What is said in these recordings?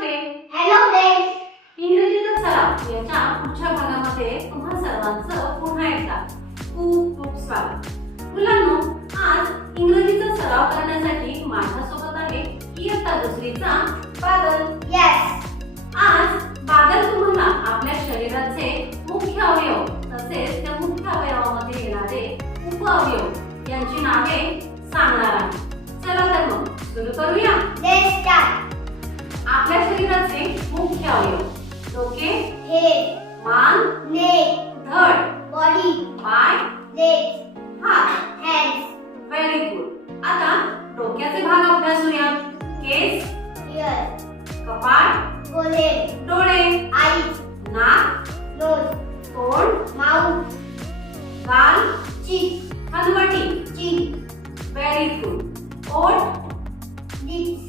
नमस्ते. Hello friends इंग्रजीचा सराव याच्या पुढच्या भागामध्ये तुम्हा सर्वांचं पुन्हा एकदा खूप खूप स्वागत. मुलांनो आज इंग्रजीचा सराव करण्यासाठी माझ्यासोबत आहे इयत्ता दुसरीचा बादल. यस आज बादल तुम्हाला आपल्या शरीराचे मुख्य अवयव तसेच त्या मुख्य अवयवामध्ये येणारे उपअवयव यांची नावे सांगणार आहे. चला तर मग सुरू करूया. के head, मान leg, धड़ body, पाय legs, हात hands, व्हेरी गुड आता डोक्याचे भाग अभ्यास होऊया केस ears, कपाळ golem, डोळे eyes, नाक nose, तोंड mouth, गाल cheek, हनुवटी cheek, व्हेरी गुड ओठ lips,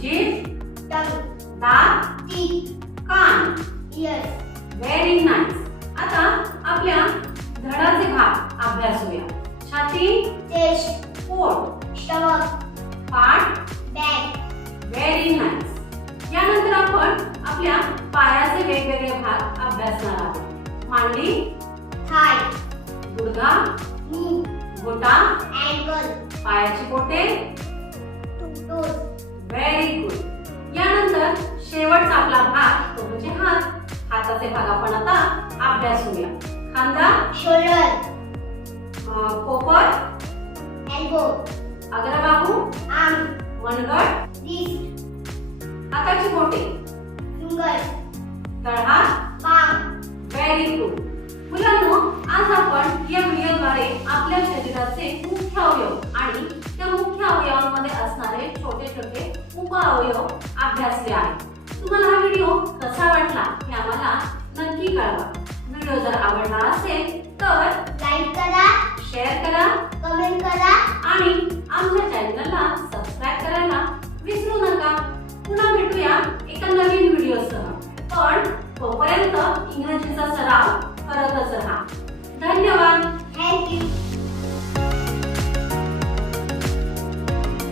जीभ tongue, दात teeth, कान इयर्स व्हेरी नाईस आता आपल्या धडाचे भाग अभ्यासूया. छाती चेस्ट पोट स्टमक पाठ बॅक व्हेरी नाईस यानंतर आपण आपल्या पायाचे वेगवेगळे भाग अभ्यासणार आहोत. मांडी थाय गुडघा नी घोटा अँकल पायाची बोटे व्हेरी गुड यानंतर शेवटचा आपला भाग म्हणजे हात हाताचे भाग आपण आता अभ्यासूया खांदा शोल्डर कोपर एल्बो. अग्रबाहू आर्म मनगट रिस्ट हाताची बोटे फिंगर्स तळहात palm व्हेरी गुड मुलांनो आज आपण या व्हिडिओद्वारे आपल्या शरीराचे मुख्य अवयव आणि त्या मुख्य अवयवांमध्ये असणारे छोटे छोटे उपअवयव अभ्यासले आहेत. व्हिडिओ जर आवडला असेल तर लाईक करा शेअर करा कमेंट करा. आणि आमच्या चॅनलला सबस्क्राईब करायला विसरू नका. पुन्हा भेटूया एका नवीन व्हिडिओसह पण तोपर्यंत इंग्रजीचा सराव करतच राहा. धन्यवाद.